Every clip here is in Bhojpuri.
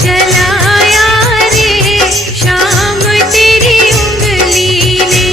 चलाया रे श्याम तेरी उंगली ने।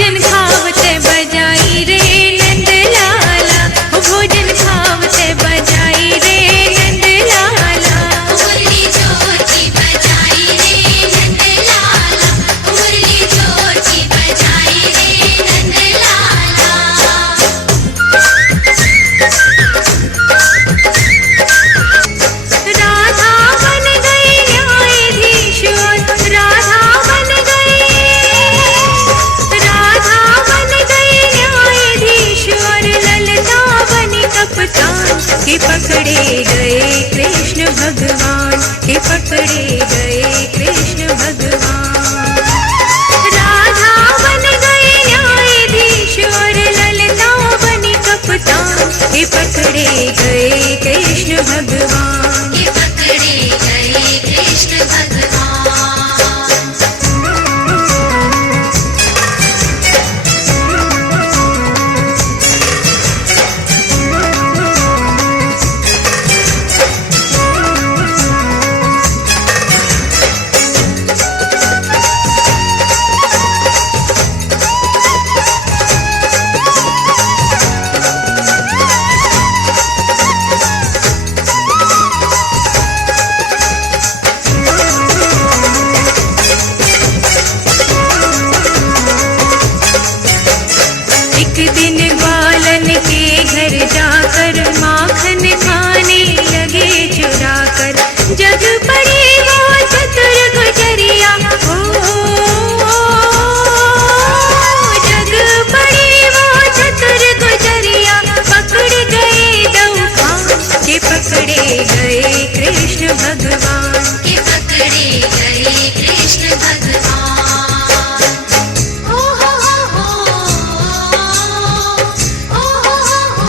भोजन खावते बजाई रे नंद लाला, भोजन खावते बजाई रे नंद लाला। मुरली जोची बजाई रे नंद लाला, मुरली जोची बजाई रे नंद लाला। राधा बन गई न्यायाधीश और राधा बन गई, राधा बन गई न्यायाधीश और ललता बनी कप्तान के पकड़े गए कृष्ण भगवान, के पकड़े गए कृष्ण भगवान। राधा बन गई न्यायाधीश और ललता बनी कप्तान के पकड़े गए कृष्ण भगवान। ये पकड़े गए कृष्ण भगवान। एक दिन ग्वालन के घर जाकर माखन खाने लगे चुराकर, जग पड़ी वो चतुर गुजरिया, ओ जग पड़ी वो चतुर गुजरिया, पकड़ गए दौखान के पकड़े गए कृष्ण भगवान। ये पकड़े गए कृष्ण भगवान। ओ हो हो ओ हो हो।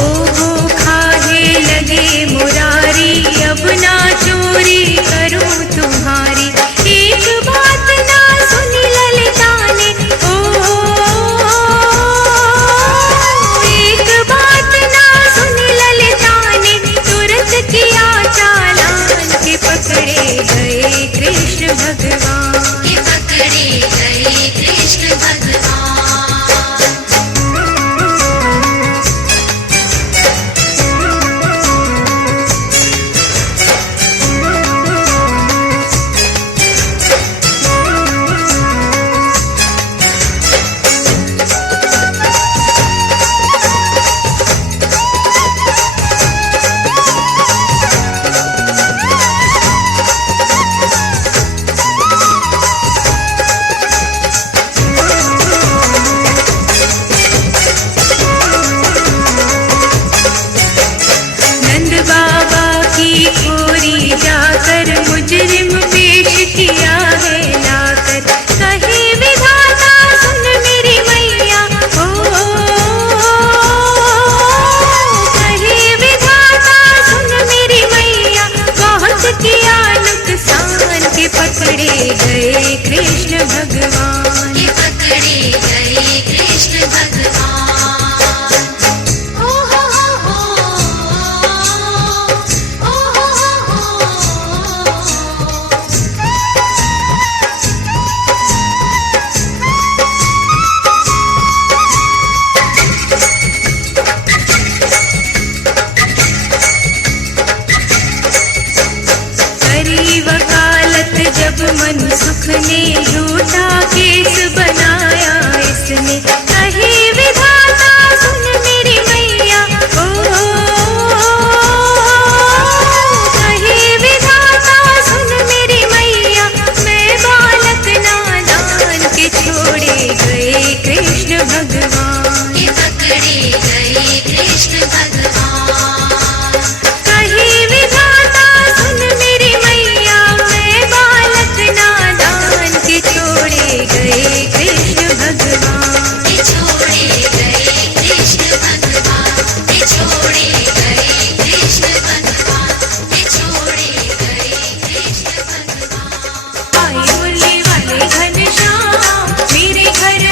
ओहो खाहे लगे मुरारी, अब ना चोरी करूं तुम्हारी, एक बात ना सुनी ललिता ने, ओ एक बात ना सुनी ललिता ने, तुरंत किया चालान के पकड़े गए कृष्ण भगवान। ये पकड़े गए कृष्ण भगवान। नंद बाबा की खोरी जाकर मुजरिम पेश किया है लाकर, कहे विधाता सुन मेरी मैया, ओ कहे विधाता सुन मेरी मैया, बहुत किया नुकसान के पकड़े गए कृष्ण भगवान। ये पकड़े गए कृष्ण भगवान। ओ हो हो ओ हो हो। करी वकालत जब मनसुख ने, झूठा केस बनाया इसने, कहे विधाता सुन मेरी मैया, ओ कहे विधाता सुन मेरी मैया, मैं बालक नादान के छोड़े गए कृष्ण भगवान। ये पकड़े गए कृष्ण भगवान। कहे विधाता सुन मेरी मैया, मैं बालक नादान के छोड़े गए कृष्ण भगवान। ये छोड़े गए कृष्ण भगवान। ये छोड़े गए कृष्ण भगवान। ये छोड़े गए कृष्ण भगवान। आई मुरली वाले घनश्याम, मेरे घर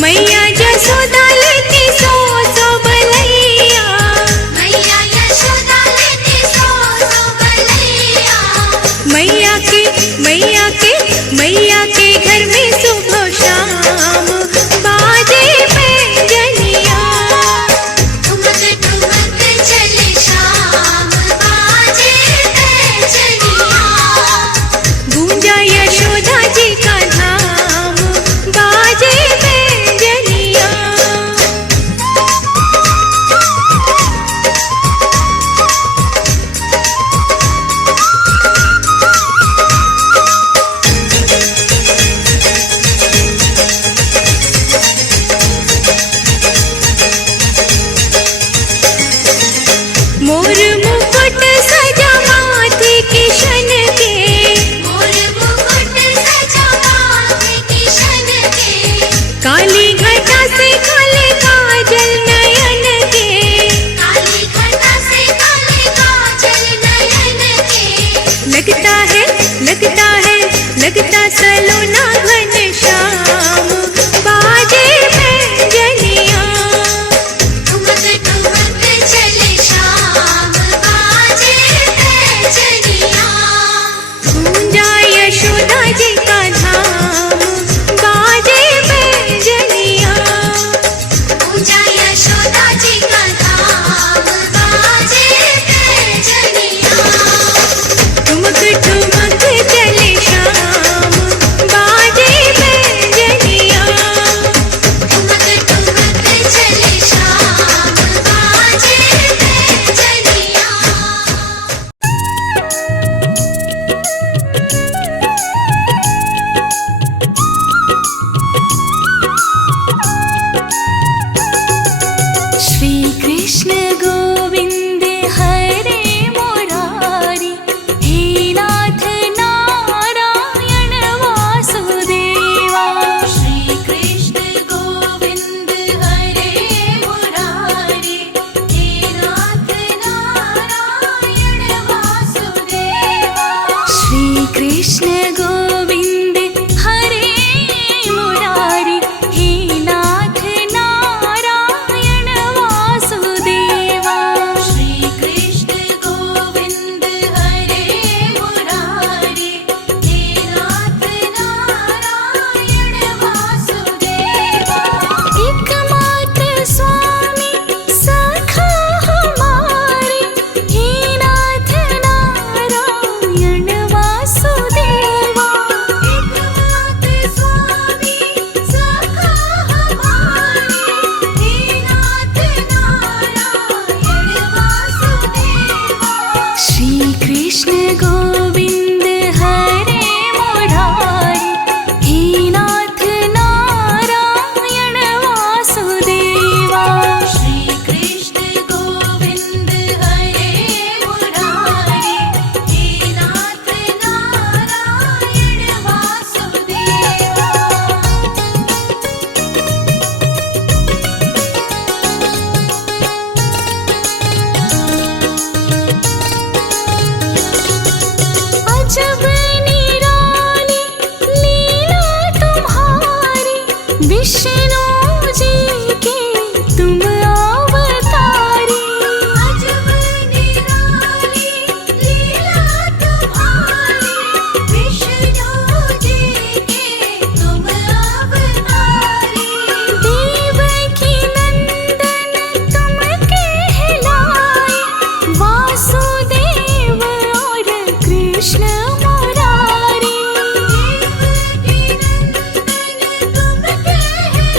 मैया जसोदा लेती सो सो बलैया, मैया यशोदा लेती सो सो बलैया। मैया के घर में सुबह शाम बाजे पैंजनिया। ठुमक ठुमक चले शाम बाजे पैंजनिया। गूंजा यशोदा जी का धाम बाजे पैंजनिया। मोर मुकुट सजा माथे किशन के, मोर मुकुट सजा माथे किशन के। काली घटा से काले काजल नयन के, काली घटा से काले काजल नयन के। लगता सलोना घन श्याम बाजे पैंजनिया। ठुमक ठुमक चले शाम बाजे पैंजनिया। गूंजा यशोदा जी का धाम बाजे पैंजनिया। पूजा यशोदा जी का धाम बाजे पैंजनिया। ठुमक ठुमक चले शाम बाजे पैंजनिया। ठुमक ठुमक चले शाम बाजे पैंजनिया। श्री कृष्ण गोविंद हरे मुरारी, हे नाथ नारायण वासुदेवा। श्री कृष्ण गोविंद हरे मुरारी, हे नाथ नारायण वासुदेवा। श्री कृष्ण गोविंद हरे मुरारी, हे नाथ नारायण वासुदेवा। श्री कृष्ण गोविंद हरे मुरारी, हे नाथ नारायण वासुदेवा। एकमात्र स्वामी सखा हमारे, हे नाथ नारायण वासुदेवा। एकमात्र स्वामी सखा हमारे, हे नाथ नारायण वासुदेवा। श्री कृष्ण गोविंद हरे मुरारी, हे नाथ नारायण वासुदेवा। श्री कृष्ण गोविंद हरे मुरारी, हे नाथ नारायण वासुदेवा। अजब निराली लीला तुम्हारी, विष्णु जी के तुम अवतारी। अजब निराली लीला तुम्हारी, विष्णु जी के तुम अवतारी। देवकी नंदन तुम कहलाए, वासुदेव और कृष्ण मुरारी। देवकी नंदन तुम कहलाए,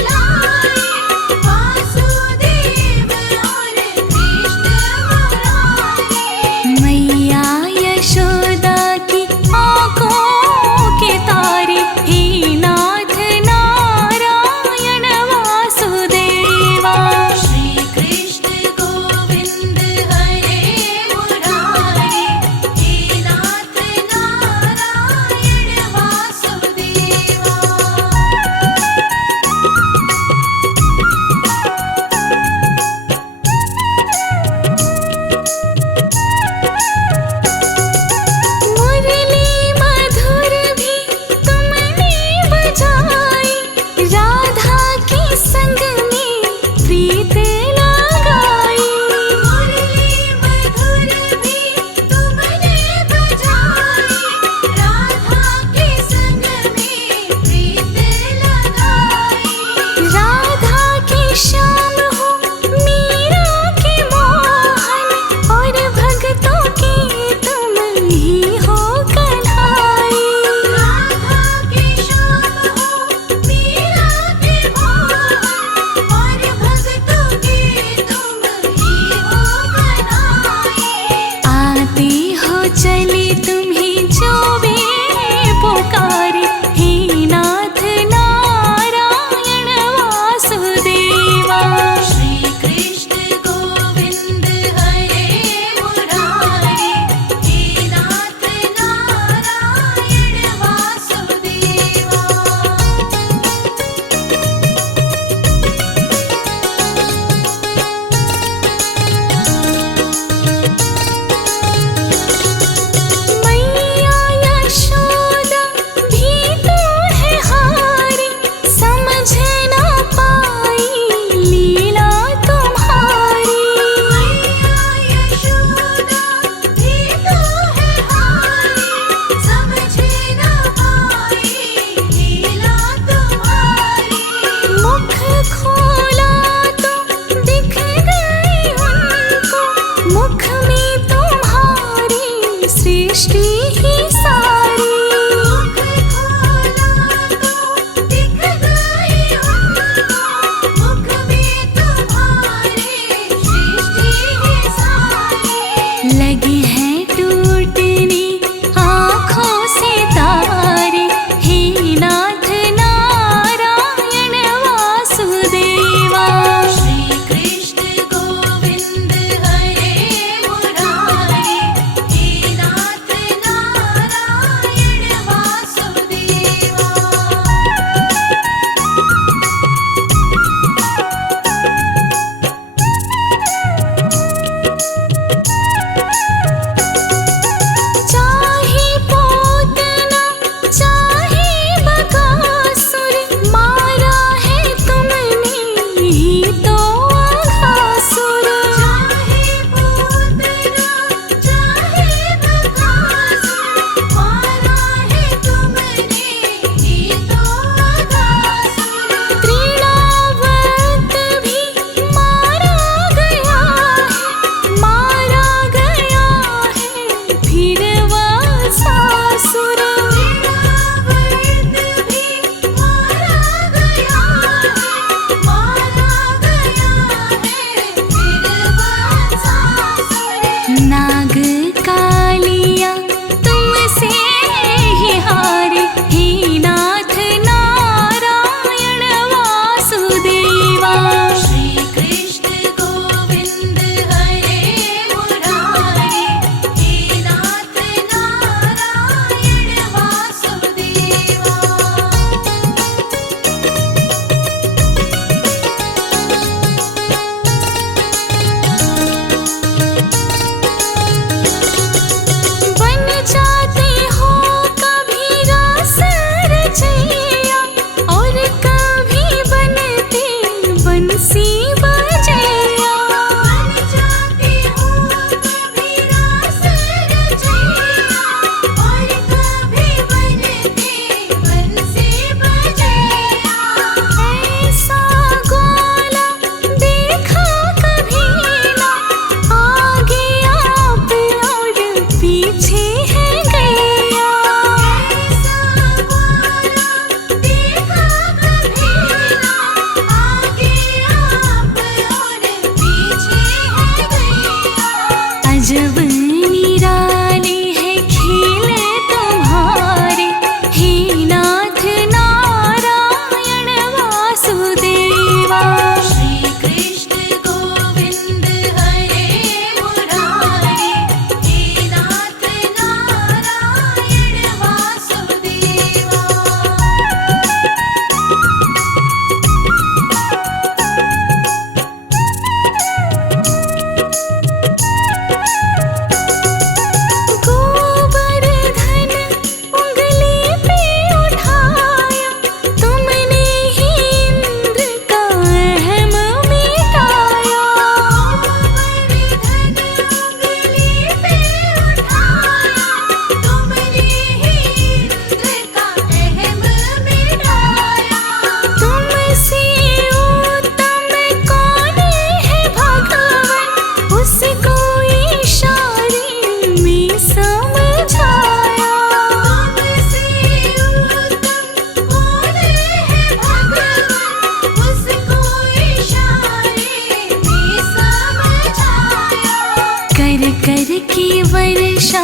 दिशा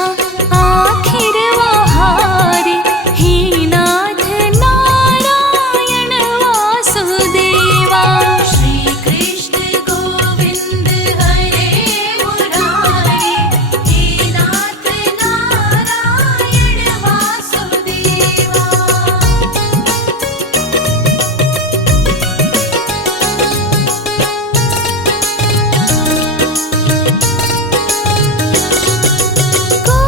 आखिर वहारी, हे नाथ नारायण वासुदेवा। श्री कृष्ण गोविंद हरे मुरारी, हे नाथ नारायण वासुदेवा। को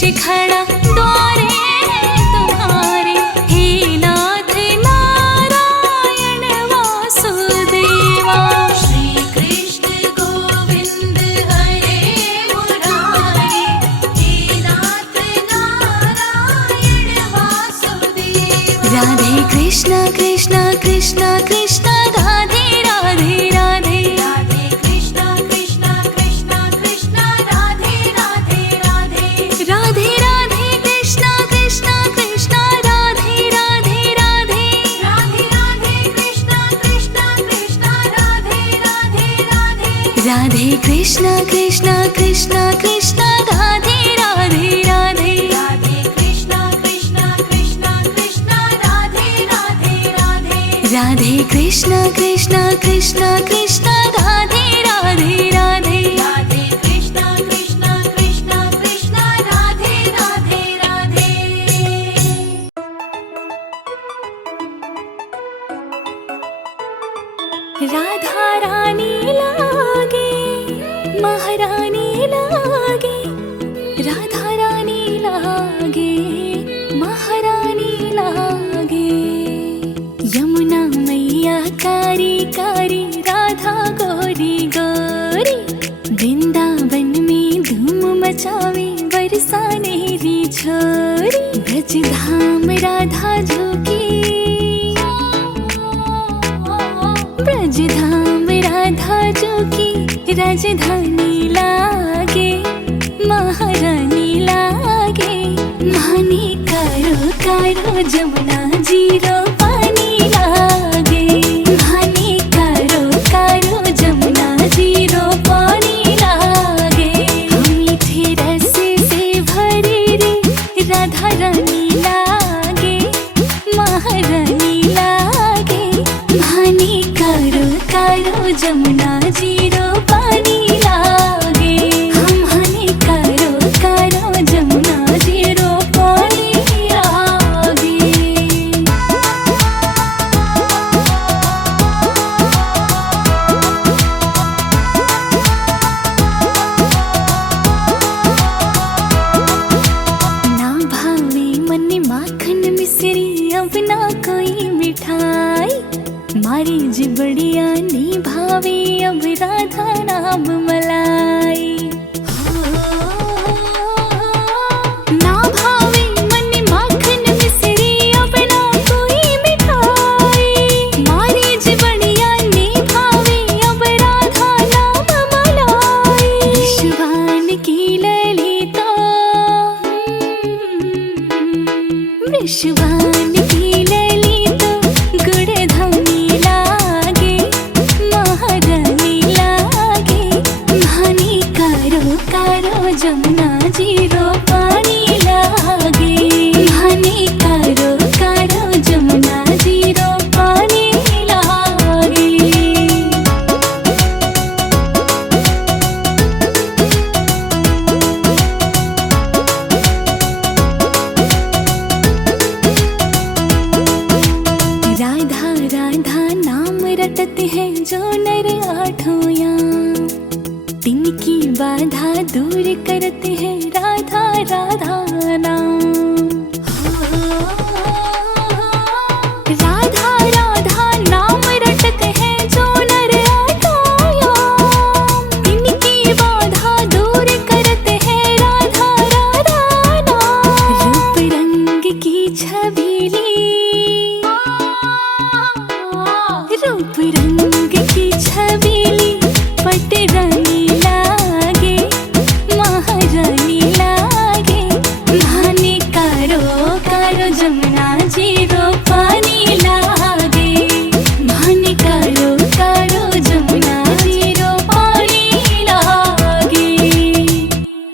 खड़ा द्वारे तुम्हारे, हे नाथ नारायण वासुदेवा। श्री कृष्ण गोविंद हरे मुरारी, हे नाथ नारायण वासुदेवा। राधे कृष्ण कृष्ण कृष्ण कृष्ण राधे राधे राधे, राधे कृष्ण कृष्ण कृष्ण कृष्ण राधे राधे राधे। राधे राधे कृष्ण कृष्ण कृष्ण राधे राधे राधे, राधे राधे कृष्ण कृष्ण कृष्ण राधे राधे राधे। राधे कृष्ण कृष्ण कृष्ण कृष्ण राधे राधे राधे, राधे कृष्ण कृष्ण कृष्ण कृष्ण राधे राधे राधे। राधे कृष्ण कृष्ण कृष्ण कृष्ण राधे राधे राधे। राधे कृष्ण कृष्ण कृष्ण कृष्ण राधे राधे राधे। राधा रानी लागे महारानी लागे, राधा रानी लागे महारानी लागे। यमुना मैया कारी कारी, राधा गोरी गोरी, वृंदावन में धूम मचावे बरसाने री छोरी। ब्रज धाम राधा झोंकी, ब्रज धाम राधा झोंकी, राजधानी लागे महारानी लागे। मानी करो करो जमुना जीरो पानी लागे, मानी करो करो जमुना जीरो पानी लागे। मीठे रस से भरे रे राधा रानी लागे महारानी लागे। मानी करो करो जमुना जीरो पानी लागे, हम हानि करो करो जमुना जीरो पानी लागे। ना भावे मन माखन मिश्री, अब ना कोई मिठाई, मारी जिबड़िया नहीं भावे अब राधा नाम मलाई। ना भावे मन माखन मिश्री, अब ना कोई मिठाई, मारी जिबड़िया नहीं भावे अब राधा नाम मलाई। विश्वान की ललिता, विश्वान की ललिता, गुड़धनी लागे महारानी लागे। मानी करो करो जमुना जीरो पानी लागे, मानी करो करो जमुना जीरो पानी लागे। राधा राधा नाम रटते हैं जो नर आठों याम, तिनकी बाधा दूर करते हैं राधा राधा नाम।